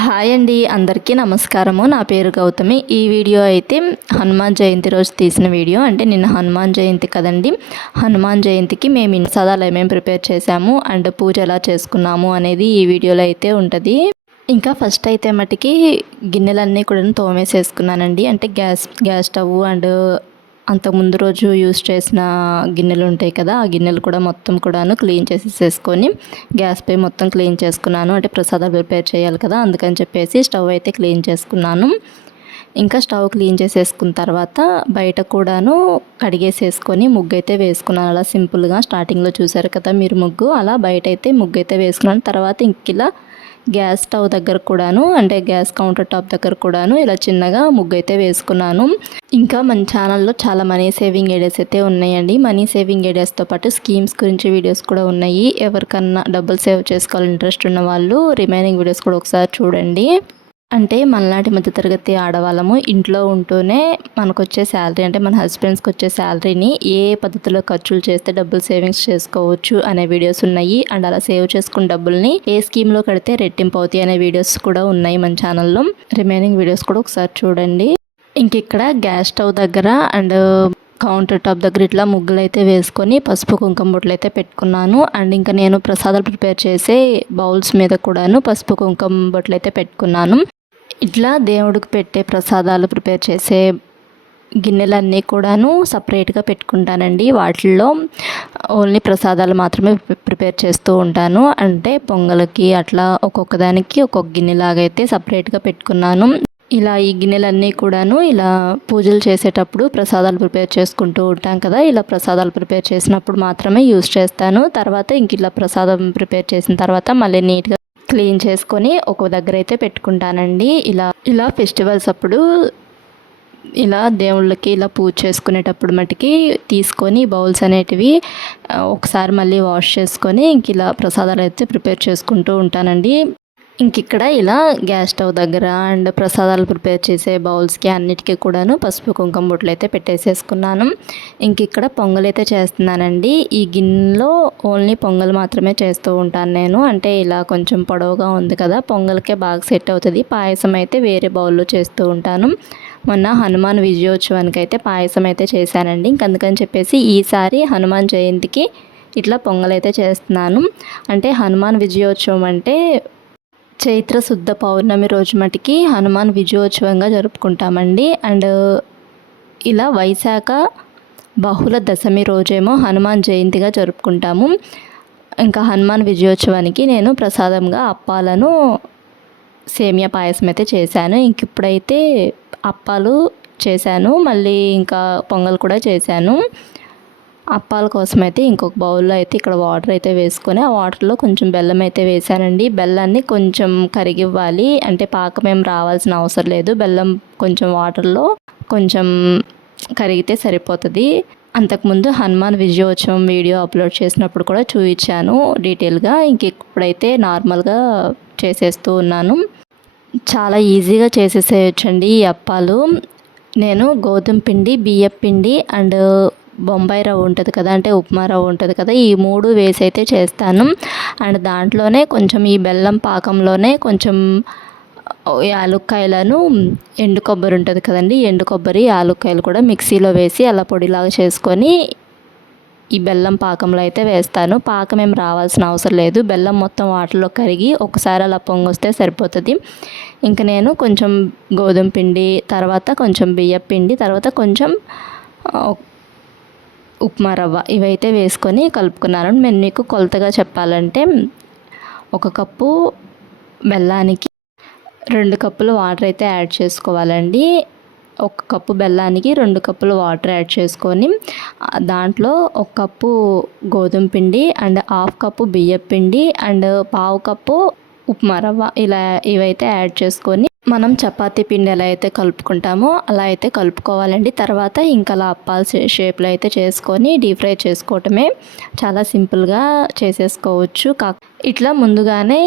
Hi అండి, అందరికీ నమస్కారము. నా పేరు గౌతమి. ఈ వీడియో అయితే హనుమాన్ జయంతి రోజు తీసిన వీడియో. అంటే నిన్న హనుమాన్ జయంతి కదండి. హనుమాన్ జయంతికి మేము సదాలు ఏమేమి ప్రిపేర్ చేసాము అండ్ పూజ ఎలా చేసుకున్నాము అనేది ఈ వీడియోలో అయితే ఉంటుంది. ఇంకా ఫస్ట్ అయితే మటుకి గిన్నెలన్నీ కూడా తోమేసేసుకున్నానండి. అంటే గ్యాస్ స్టవ్ అండ్ అంతకుముందు రోజు యూస్ చేసిన గిన్నెలు ఉంటాయి కదా, ఆ గిన్నెలు కూడా మొత్తం కూడాను క్లీన్ చేసేసుకొని గ్యాస్ పై మొత్తం క్లీన్ చేసుకున్నాను. అంటే ప్రసాదాలు ప్రిపేర్ చేయాలి కదా, అందుకని చెప్పేసి స్టవ్ అయితే క్లీన్ చేసుకున్నాను. ఇంకా స్టవ్ క్లీన్ చేసేసుకున్న తర్వాత బయట కూడాను కడిగేసేసుకొని ముగ్గు అయితే వేసుకున్నాను. అలా సింపుల్గా స్టార్టింగ్లో చూసారు కదా మీరు ముగ్గు, అలా బయట అయితే ముగ్గు అయితే వేసుకున్నాను. తర్వాత ఇంక ఇలా గ్యాస్ స్టవ్ దగ్గర కూడాను, అంటే గ్యాస్ కౌంటర్ టాప్ దగ్గర కూడాను ఇలా చిన్నగా ముగ్గు అయితే వేసుకున్నాను. ఇంకా మన ఛానల్లో చాలా మనీ సేవింగ్ ఐడియాస్ అయితే ఉన్నాయండి. మనీ సేవింగ్ ఐడియాస్తో పాటు స్కీమ్స్ గురించి వీడియోస్ కూడా ఉన్నాయి. ఎవరికన్నా డబ్బులు సేవ్ చేసుకోవాలని ఇంట్రెస్ట్ ఉన్న వాళ్ళు రిమైనింగ్ వీడియోస్ కూడా ఒకసారి చూడండి. అంటే మనలాంటి మధ్యతరగతి ఆడవాళ్ళము ఇంట్లో ఉంటూనే మనకు వచ్చే శాలరీ, అంటే మన హస్బెండ్స్కి వచ్చే శాలరీని ఏ పద్ధతిలో ఖర్చులు చేస్తే డబ్బులు సేవింగ్స్ చేసుకోవచ్చు అనే వీడియోస్ ఉన్నాయి. అండ్ అలా సేవ్ చేసుకున్న డబ్బుల్ని ఏ స్కీమ్లో కడితే రెట్టింపు అవుతాయి అనే వీడియోస్ కూడా ఉన్నాయి మన ఛానల్లో. రిమైనింగ్ వీడియోస్ కూడా ఒకసారి చూడండి. ఇంక ఇక్కడ గ్యాస్ స్టవ్ దగ్గర అండ్ కౌంటర్ టాప్ దగ్గర ఇట్లా ముగ్గులు అయితే వేసుకొని పసుపు కుంకుమ బొట్లు అయితే పెట్టుకున్నాను. అండ్ ఇంకా నేను ప్రసాదాలు ప్రిపేర్ చేసే బౌల్స్ మీద కూడాను పసుపు కుంకుమ బొట్లు అయితే పెట్టుకున్నాను. ఇట్లా దేవుడికి పెట్టే ప్రసాదాలు ప్రిపేర్ చేసే గిన్నెలన్నీ కూడాను సపరేట్గా పెట్టుకుంటానండి. వాటిల్లో ఓన్లీ ప్రసాదాలు మాత్రమే ప్రిపేర్ చేస్తూ ఉంటాను. అంటే పొంగల్కి అట్లా ఒక్కొక్క దానికి ఒక్కొక్క గిన్నెలాగా అయితే సపరేట్గా పెట్టుకున్నాను. ఇలా ఈ గిన్నెలన్నీ కూడాను ఇలా పూజలు చేసేటప్పుడు ప్రసాదాలు ప్రిపేర్ చేసుకుంటూ ఉంటాం కదా, ఇలా ప్రసాదాలు ప్రిపేర్ చేసినప్పుడు మాత్రమే యూస్ చేస్తాను. తర్వాత ఇంక ఇలా ప్రసాదం ప్రిపేర్ చేసిన తర్వాత మళ్ళీ నీట్గా క్లీన్ చేసుకొని ఒక దగ్గర అయితే పెట్టుకుంటానండి. ఇలా ఫెస్టివల్స్ అప్పుడు ఇలా దేవుళ్ళకి ఇలా పూజ చేసుకునేటప్పుడు మటుకి తీసుకొని బౌల్స్ అనేటివి ఒకసారి మళ్ళీ వాష్ చేసుకొని ఇంక ఇలా ప్రసాదాలు అయితే ప్రిపేర్ చేసుకుంటూ ఉంటానండి. ఇక్కడ ఇలా గ్యాస్ స్టవ్ దగ్గర అండ్ ప్రసాదాలు ప్రిపేర్ చేసే బౌల్స్కి అన్నిటికీ కూడాను పసుపు కుంకుమ బొట్లు అయితే పెట్టేసేసుకున్నాను. ఇక్కడ పొంగల్ అయితే చేస్తున్నానండి. ఈ గిన్నెలో ఓన్లీ పొంగల్ మాత్రమే చేస్తూ ఉంటాను నేను. అంటే ఇలా కొంచెం పొడవుగా ఉంది కదా, పొంగల్కే బాగా సెట్ అవుతుంది. పాయసం అయితే వేరే బౌల్లో చేస్తూ ఉంటాను. మొన్న హనుమాన్ విజయోత్సవానికి అయితే పాయసం అయితే చేశానండి. అందుకని చెప్పేసి ఈసారి హనుమాన్ జయంతికి ఇట్లా పొంగల్ అయితే చేస్తున్నాను. అంటే హనుమాన్ విజయోత్సవం అంటే చైత్ర శుద్ధ పౌర్ణమి రోజు మటుకి హనుమాన్ విజయోత్సవంగా జరుపుకుంటామండి. అండ్ ఇలా వైశాఖ బహుళ దశమి రోజేమో హనుమాన్ జయంతిగా జరుపుకుంటాము. ఇంకా హనుమాన్ విజయోత్సవానికి నేను ప్రసాదంగా అప్పాలను సేమియా పాయసం అయితే చేశాను. ఇప్పుడైతే అప్పాలు చేశాను, మళ్ళీ ఇంకా పొంగల్ కూడా చేశాను. అప్పాల కోసం అయితే ఇంకొక బౌల్లో అయితే ఇక్కడ వాటర్ అయితే వేసుకొని ఆ వాటర్లో కొంచెం బెల్లం అయితే వేసానండి. బెల్లాన్ని కొంచెం కరిగివ్వాలి, అంటే పాకం ఏం రావాల్సిన అవసరం లేదు. బెల్లం కొంచెం వాటర్లో కొంచెం కరిగితే సరిపోతుంది. అంతకుముందు హనుమాన్ విజయోత్సవం వీడియో అప్లోడ్ చేసినప్పుడు కూడా చూపించాను డీటెయిల్గా. ఇప్పుడైతే నార్మల్గా చేసేస్తూ ఉన్నాను. చాలా ఈజీగా చేసేసేయచ్చండి ఈ అప్పాలు. నేను గోధుమ పిండి, బియ్యం పిండి అండ్ బొంబాయి రవ్వ ఉంటుంది కదా, అంటే ఉప్మా రవ్వ ఉంటుంది కదా, ఈ 3 వేసి అయితే చేస్తాను. అండ్ దాంట్లోనే కొంచెం ఈ బెల్లం పాకంలోనే కొంచెం యాలుక్కాయలను, ఎండు కొబ్బరి ఉంటుంది కదండి, ఎండు కొబ్బరి యాలుక్కాయలు కూడా మిక్సీలో వేసి అలా పొడిలాగా చేసుకొని ఈ బెల్లం పాకంలో అయితే వేస్తాను. పాకం ఏం రావాల్సిన అవసరం లేదు. బెల్లం మొత్తం వాటర్లో కరిగి ఒకసారి అలా పొంగొస్తే సరిపోతుంది. నేను కొంచెం గోధుమ పిండి, తర్వాత కొంచెం బియ్యం పిండి, తర్వాత కొంచెం ఉప్మా రవ్వ ఇవైతే వేసుకొని కలుపుకున్నాను. నేను మీకు కొలతగా చెప్పాలంటే 1 కప్పు బెల్లానికి 2 కప్పులు వాటర్ అయితే యాడ్ చేసుకోవాలండి. 1 కప్పు బెల్లానికి 2 కప్పులు వాటర్ యాడ్ చేసుకొని దాంట్లో 1 కప్పు గోధుమ పిండి అండ్ 1/2 కప్పు బియ్యం పిండి అండ్ 1/2 కప్పు ఉప్మా రవ్వ ఇలా ఇవైతే యాడ్ చేసుకొని మనం చపాతీ పిండి ఎలా అయితే కలుపుకుంటామో అలా అయితే కలుపుకోవాలండి. తర్వాత ఇంకా అలా అప్పాల షేప్లో అయితే చేసుకొని డీప్ ఫ్రై చేసుకోవటమే. చాలా సింపుల్గా చేసేసుకోవచ్చు. ఇట్లా ముందుగానే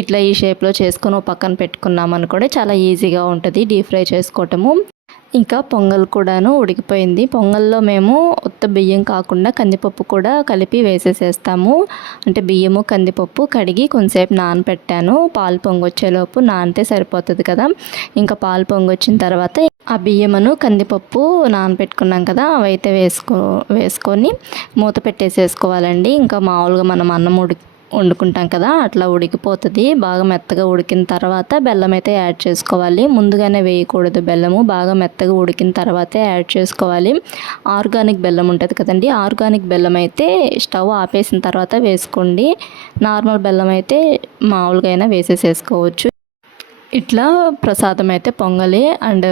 ఇట్లా ఈ షేప్లో చేసుకొని పక్కన పెట్టుకున్నామని కూడా చాలా ఈజీగా ఉంటుంది డీప్ ఫ్రై చేసుకోవటము. ఇంకా పొంగల్ కూడాను ఉడికిపోయింది. పొంగల్లో మేము ఉత్త బియ్యం కాకుండా కందిపప్పు కూడా కలిపి వేసేసేస్తాము. అంటే బియ్యము కందిపప్పు కడిగి కొంతసేపు నానబెట్టాను. పాలు పొంగొచ్చేలోపు నానితే సరిపోతుంది కదా. ఇంకా పాలు పొంగొచ్చిన తర్వాత ఆ బియ్యమును కందిపప్పు నానబెట్టుకున్నాం కదా, అవైతే వేసుకొని మూత పెట్టేసేసుకోవాలండి. ఇంకా మామూలుగా మనం అన్నం వండుకుంటాం కదా, అట్లా ఉడికిపోతుంది. బాగా మెత్తగా ఉడికిన తర్వాత బెల్లం అయితే యాడ్ చేసుకోవాలి. ముందుగానే వేయకూడదు బెల్లము. బాగా మెత్తగా ఉడికిన తర్వాతే యాడ్ చేసుకోవాలి. ఆర్గానిక్ బెల్లం ఉంటుంది కదండి, ఆర్గానిక్ బెల్లం అయితే స్టవ్ ఆపేసిన తర్వాత వేసుకోండి. నార్మల్ బెల్లం అయితే మామూలుగా అయినా వేసేసుకోవచ్చు. ఇట్లా ప్రసాదం అయితే పొంగలి అండ్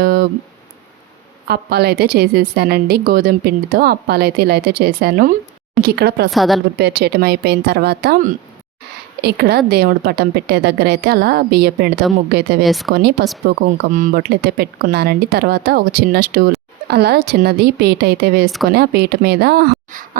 అప్పాలు అయితే చేసేసానండి. గోధుమ పిండితో అప్పాలు అయితే ఇలా అయితే చేశాను. ఇంక ఇక్కడ ప్రసాదాలు ప్రిపేర్ చేయడం అయిపోయిన తర్వాత ఇక్కడ దేవుడు పటం పెట్టే దగ్గర అయితే అలా బియ్య పిండితో ముగ్గు అయితే వేసుకొని పసుపు కుంకుమ బొట్లు అయితే పెట్టుకున్నానండి. తర్వాత ఒక చిన్న స్టూల్ అలా చిన్నది పీట అయితే వేసుకొని ఆ పీట మీద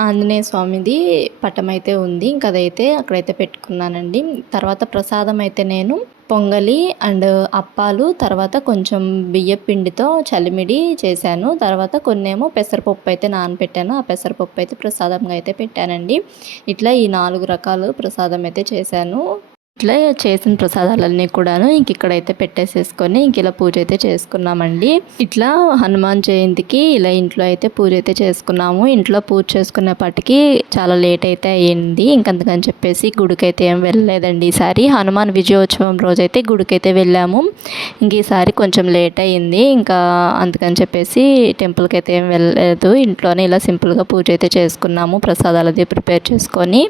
ఆంజనేయ స్వామిది పటం అయితే ఉంది. ఇంక అదైతే అక్కడైతే పెట్టుకున్నానండి. తర్వాత ప్రసాదం అయితే నేను పొంగలి అండ్ అప్పాలు, తర్వాత కొంచెం బియ్య పిండితో చలిమిడి చేశాను. తర్వాత కొన్నేమో పెసరపప్పు అయితే నానబెట్టాను. ఆ పెసరపప్పు అయితే ప్రసాదంగా అయితే పెట్టానండి. ఇట్లా ఈ 4 రకాలు ప్రసాదం అయితే చేశాను. ఇట్లా చేసిన ప్రసాదాలన్నీ కూడాను ఇక్కడైతే పెట్టేసేసుకొని ఇలా పూజ అయితే చేసుకున్నామండి. ఇట్లా హనుమాన్ జయంతికి ఇలా ఇంట్లో అయితే పూజ అయితే చేసుకున్నాము. ఇంట్లో పూజ చేసుకునేప్పటికీ చాలా లేట్ అయితే అయ్యింది. ఇంకందుకని చెప్పేసి గుడికి అయితే ఏం వెళ్ళలేదండి. ఈసారి హనుమాన్ విజయోత్సవం రోజైతే గుడికి అయితే వెళ్ళాము. ఈసారి కొంచెం లేట్ అయ్యింది. ఇంకా అందుకని చెప్పేసి టెంపుల్కి అయితే ఏం వెళ్ళలేదు. ఇంట్లోనే ఇలా సింపుల్గా పూజ అయితే చేసుకున్నాము. ప్రసాదాలు అది ప్రిపేర్ చేసుకొని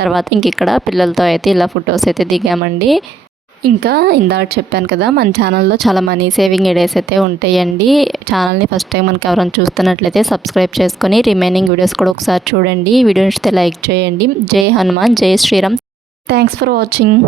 తర్వాత ఇక్కడ పిల్లలతో అయితే ఇలా ఫొటోస్ అయితే దిగామండి. ఇంకా ఇందాక చెప్పాను కదా, మన ఛానల్లో చాలా మనీ సేవింగ్ ఐడియాస్ అయితే ఉంటాయండి. ఛానల్ని ఫస్ట్ టైం మనకి ఎవరైనా చూస్తున్నట్లయితే సబ్స్క్రైబ్ చేసుకొని రిమైనింగ్ వీడియోస్ కూడా ఒకసారి చూడండి. వీడియో నచ్చితే లైక్ చేయండి. జై హనుమాన్, జై శ్రీరామ్. Thanks for watching.